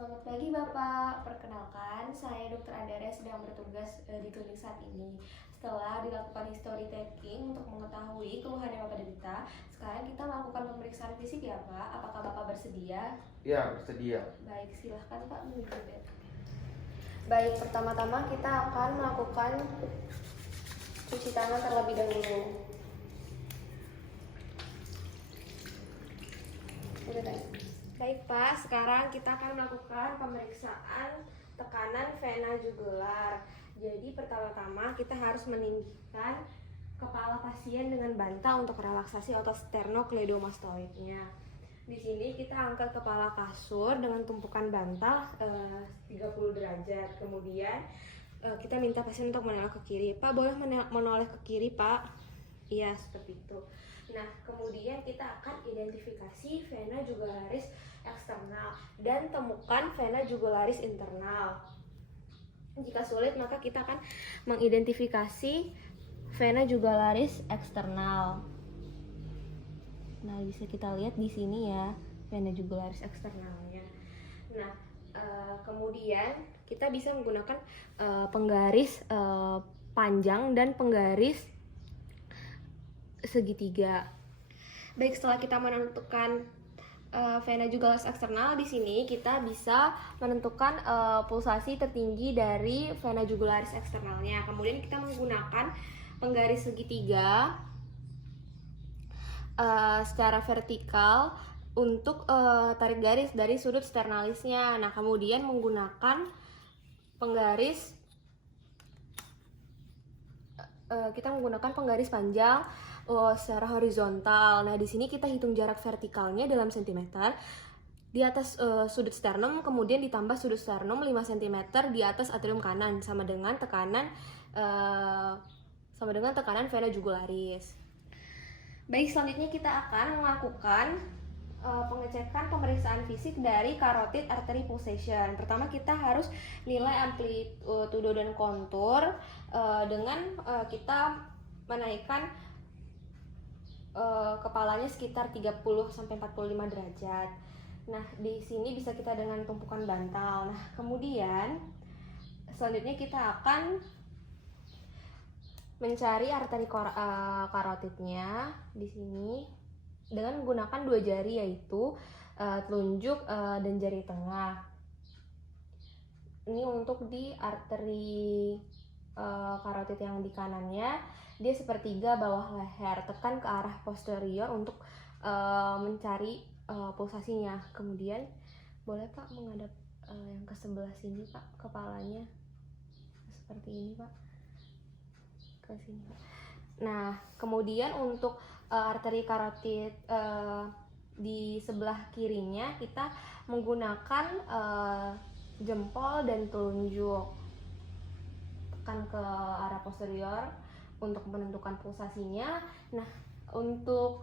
Selamat pagi Bapak, perkenalkan saya Dr. Andara sedang bertugas di klinik saat ini. Setelah dilakukan history taking untuk mengetahui keluhan yang Bapak derita, sekarang kita melakukan pemeriksaan fisik ya Pak. Apakah Bapak bersedia? Ya, bersedia. Baik, silahkan Pak menuju bed. Baik, pertama-tama kita akan melakukan cuci tangan terlebih dahulu. Baik Pak, sekarang kita akan melakukan pemeriksaan tekanan vena jugular. Jadi pertama-tama kita harus meninggikan kepala pasien dengan bantal untuk relaksasi otot sternocleidomastoidnya. Di sini kita angkat kepala kasur dengan tumpukan bantal 30 derajat. Kemudian kita minta pasien untuk menoleh ke kiri. Pak, boleh menoleh ke kiri, Pak? Iya, seperti itu. Nah, kemudian kita akan identifikasi vena jugularis eksternal dan temukan vena jugularis internal. Jika sulit, maka kita akan mengidentifikasi vena jugularis eksternal. Nah, bisa kita lihat di sini ya, vena jugularis eksternalnya. Nah, kemudian kita bisa menggunakan penggaris panjang dan penggaris segitiga. Baik, setelah kita menentukan vena jugularis eksternal, di sini kita bisa menentukan pulsasi tertinggi dari vena jugularis eksternalnya. Kemudian kita menggunakan penggaris segitiga secara vertikal untuk tarik garis dari sudut sternalisnya. Nah, kemudian menggunakan penggaris panjang secara horizontal. Nah, di sini kita hitung jarak vertikalnya dalam sentimeter di atas sudut sternum, kemudian ditambah sudut sternum 5 cm di atas atrium kanan sama dengan tekanan vena jugularis. Baik, selanjutnya kita akan melakukan pengecekan pemeriksaan fisik dari carotid artery pulsation. Pertama kita harus nilai amplitudo dan kontur dengan kita menaikkan kepalanya sekitar 30-45 derajat. Nah, di sini bisa kita dengan tumpukan bantal. Nah, kemudian selanjutnya kita akan mencari arteri karotidnya di sini dengan menggunakan 2 jari, yaitu telunjuk dan jari tengah. Ini untuk di arteri karotid yang di kanannya, dia sepertiga bawah leher, tekan ke arah posterior untuk mencari pulsasinya. Kemudian boleh Pak menghadap yang ke sebelah sini Pak, kepalanya seperti ini Pak, ke sini Pak. Nah, kemudian untuk arteri karotid di sebelah kirinya kita menggunakan jempol dan telunjuk, tekan ke arah posterior untuk menentukan pulsasinya. Nah, untuk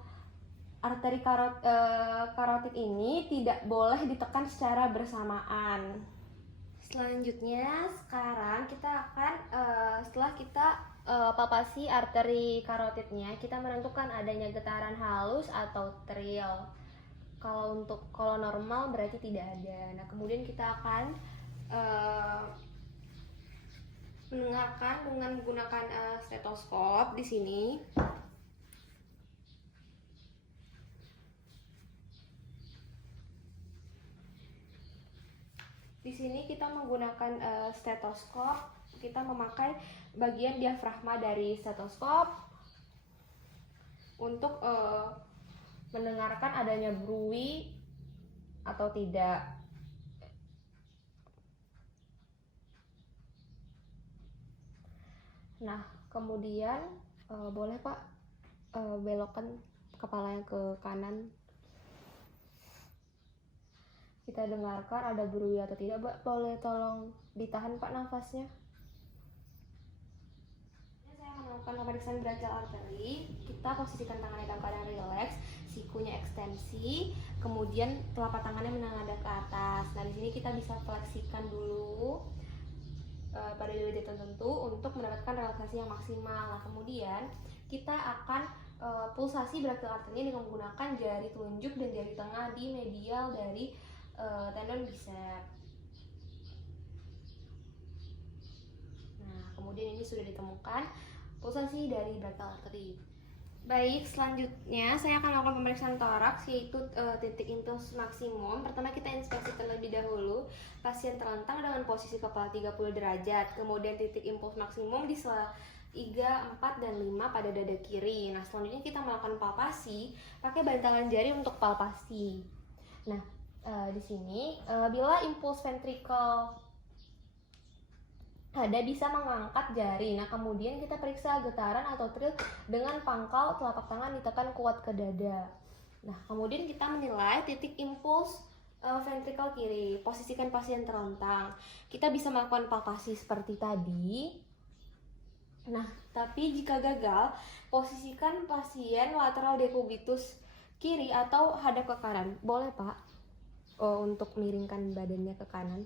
arteri karotid ini tidak boleh ditekan secara bersamaan. Selanjutnya, sekarang kita akan setelah kita palpasi arteri karotidnya, kita menentukan adanya getaran halus atau trill. Kalau normal berarti tidak ada. Nah, kemudian kita akan mendengarkan dengan menggunakan stetoskop di sini. Di sini kita menggunakan stetoskop. Kita memakai bagian diafragma dari stetoskop untuk mendengarkan adanya bruit atau tidak. Nah, kemudian boleh Pak belokkan kepalanya ke kanan. Kita dengarkan ada bruit atau tidak. Boleh tolong ditahan Pak nafasnya. Saya melakukan pemeriksaan brachial artery. Kita posisikan tangannya dalam keadaan rileks, sikunya ekstensi, kemudian telapak tangannya menengadah ke atas. Nah, di sini kita bisa fleksikan dulu pada derajat tertentu untuk mendapatkan relaksasi yang maksimal. Nah, kemudian kita akan pulsasi brachial artery dengan menggunakan jari telunjuk dan jari tengah di medial dari tendon bicep. kemudian ini sudah ditemukan pulsasi dari brachial artery. Baik, selanjutnya saya akan melakukan pemeriksaan toraks, yaitu titik impuls maksimum. Pertama kita inspeksi terlebih dahulu pasien terlentang dengan posisi kepala 30 derajat. Kemudian titik impuls maksimum di sela iga 4 dan 5 pada dada kiri. Nah, selanjutnya kita melakukan palpasi pakai bantalan jari untuk palpasi. Nah, di sini bila impuls ventrikel ada bisa mengangkat jari. Nah, kemudian kita periksa getaran atau thrill dengan pangkal telapak tangan ditekan kuat ke dada. Nah, kemudian kita menilai titik impuls ventrikel kiri. Posisikan pasien terlentang. Kita bisa melakukan palpasi seperti tadi. Nah, tapi jika gagal, posisikan pasien lateral decubitus kiri atau hadap ke kanan. Boleh, Pak? Untuk miringkan badannya ke kanan.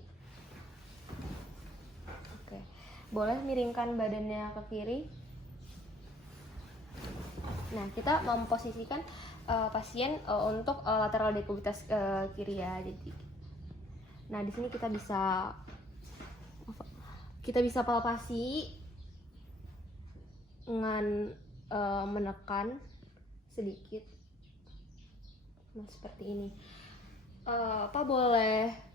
Boleh miringkan badannya ke kiri. Nah, kita memposisikan pasien untuk lateral decubitus kiri ya. Jadi, nah di sini kita bisa palpasi dengan menekan sedikit. Nah, seperti ini. Pak boleh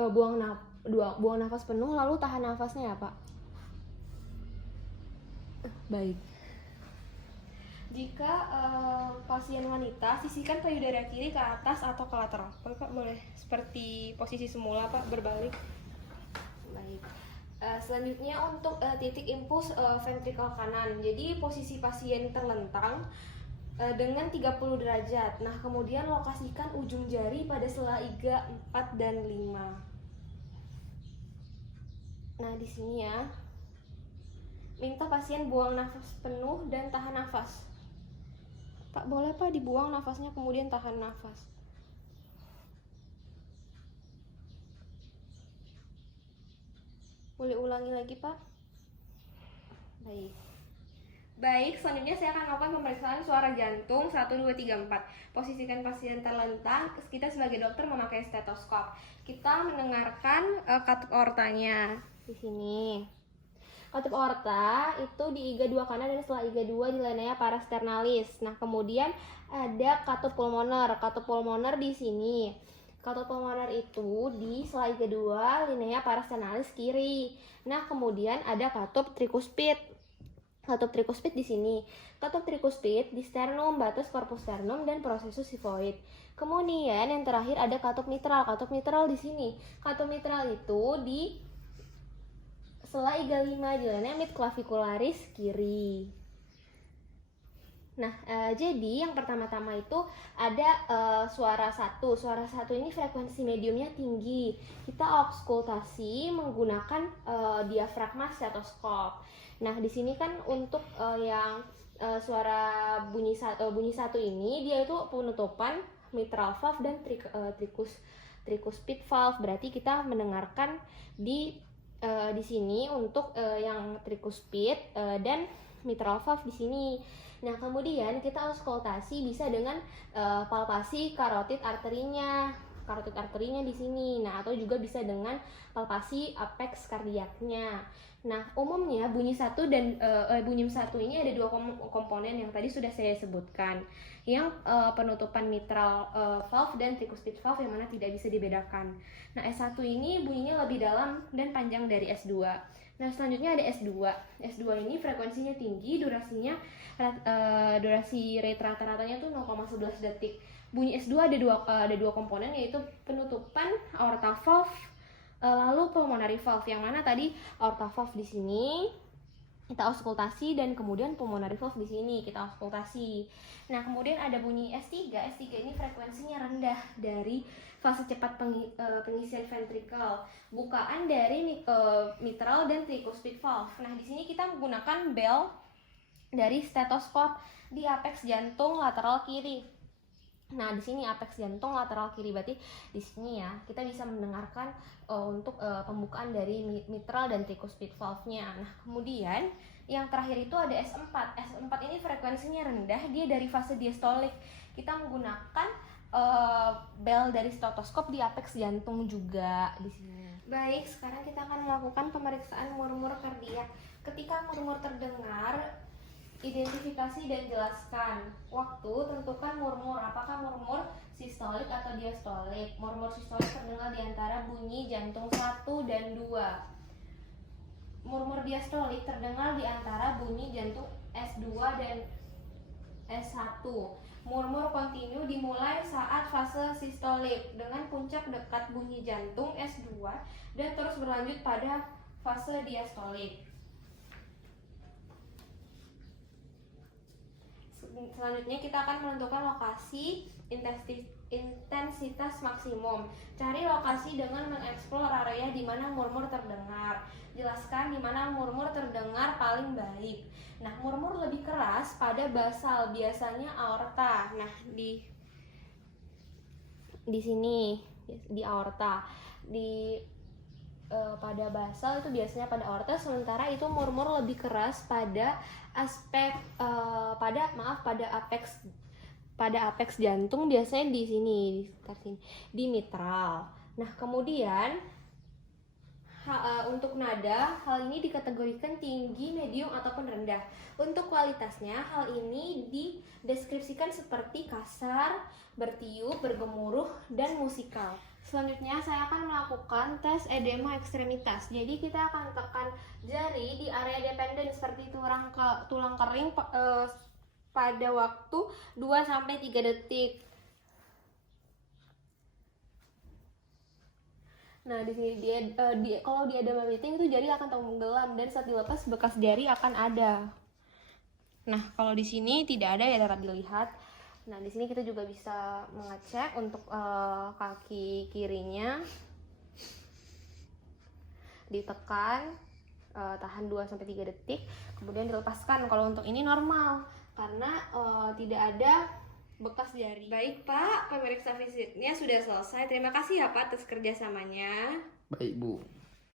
buang nafas penuh lalu tahan nafasnya ya, Pak. Baik. Jika pasien wanita, sisihkan payudara kiri ke atas atau ke lateral. Pak boleh seperti posisi semula, Pak, berbalik. Baik. Selanjutnya untuk titik impuls ventrikel kanan. Jadi posisi pasien terlentang dengan 30 derajat. Nah, kemudian lokasikan ujung jari pada sela iga 4 dan 5. Nah, di sini ya. Minta pasien buang nafas penuh dan tahan nafas. Pak, boleh Pak dibuang nafasnya kemudian tahan nafas. Boleh ulangi lagi, Pak? Baik. Baik, selanjutnya saya akan melakukan pemeriksaan suara jantung 1, 2, 3, 4. Posisikan pasien terlentang, kita sebagai dokter memakai stetoskop. Kita mendengarkan katup aortanya di sini. Katup aorta itu di iga 2 kanan dan setelah iga 2 di linea parasternalis. Nah, kemudian ada katup pulmoner. Katup pulmoner di sini. Katup pulmoner itu di sela iga 2 linea parasternalis kiri. Nah, kemudian ada katup trikuspid. Katup trikuspid di sini. Katup trikuspid di sternum, batas korpus sternum dan processus xiphoid. Kemudian yang terakhir ada katup mitral. Katup mitral di sini. Katup mitral itu di sela iga 5 di linea midclavicularis kiri. Nah, jadi yang pertama-tama itu ada suara 1. Suara 1 ini frekuensi mediumnya tinggi. Kita auskultasi menggunakan diafragma stetoskop. Nah, di sini kan untuk yang suara bunyi 1 ini dia itu penutupan mitral valve dan tricuspid valve. Berarti kita mendengarkan di sini untuk yang tricuspid dan mitral valve di sini. Nah, kemudian kita auskultasi bisa dengan palpasi karotid arterinya. Karotid arterinya di sini. Nah, atau juga bisa dengan palpasi apex kardiaknya. Nah, umumnya bunyi 1 dan bunyi 1 ini ada 2 komponen yang tadi sudah saya sebutkan. Yang penutupan mitral valve dan tricuspid valve yang mana tidak bisa dibedakan. Nah, S1 ini bunyinya lebih dalam dan panjang dari S2. Nah, selanjutnya ada S2. S2 ini frekuensinya tinggi, durasi rate rata-ratanya tuh 0,11 detik. Bunyi S2 ada dua komponen, yaitu penutupan aorta valve lalu pulmonary valve, yang mana tadi aorta valve di sini kita auskultasi dan kemudian pulmonary valve di sini kita auskultasi. Nah, kemudian ada bunyi S3. S3 ini frekuensinya rendah dari fase cepat pengisian ventrikel, bukaan dari mitral dan tricuspid valve. Nah, di sini kita menggunakan bel dari stetoskop di apex jantung lateral kiri. Nah, di sini apex jantung lateral kiri, berarti di sini ya kita bisa mendengarkan untuk pembukaan dari mitral dan tricuspid valve-nya. Nah, kemudian yang terakhir itu ada S4. S4 ini frekuensinya rendah, dia dari fase diastolik. Kita menggunakan bel dari stetoskop di apeks jantung juga di sini. Baik, sekarang kita akan melakukan pemeriksaan murmur kardiak. Ketika murmur terdengar, identifikasi dan jelaskan. Waktu, tentukan murmur, apakah murmur sistolik atau diastolik. Murmur sistolik terdengar di antara bunyi jantung 1 dan 2. Murmur diastolik terdengar di antara bunyi jantung S2 dan S1. Murmur kontinu dimulai saat fase sistolik dengan puncak dekat bunyi jantung S2 dan terus berlanjut pada fase diastolik. Selanjutnya kita akan menentukan lokasi intensitas maksimum. Cari lokasi dengan mengeksplor area di mana murmur terdengar. Jelaskan di mana murmur terdengar paling baik. Nah, murmur lebih keras pada basal, biasanya aorta. Nah, di sini di aorta. Pada basal itu biasanya pada aorta, sementara itu murmur lebih keras pada pada apeks jantung, biasanya di sini, di mitral. Nah, kemudian untuk nada, hal ini dikategorikan tinggi, medium, ataupun rendah. Untuk kualitasnya, hal ini dideskripsikan seperti kasar, bertiup, bergemuruh, dan musikal. Selanjutnya saya akan melakukan tes edema ekstremitas. Jadi kita akan tekan jari di area dependen seperti tulang kering pada waktu 2-3 detik. Nah, di sini kalau di edema meeting itu jari akan tenggelam dan saat dilepas bekas jari akan ada. Nah, kalau di sini tidak ada ya, dapat dilihat. Nah, di sini kita juga bisa mengecek untuk kaki kirinya. Ditekan, tahan 2-3 detik, kemudian dilepaskan. Kalau untuk ini normal karena tidak ada bekas jari. Baik Pak, pemeriksaan fisiknya sudah selesai. Terima kasih ya Pak atas kerjasamanya. Baik Bu.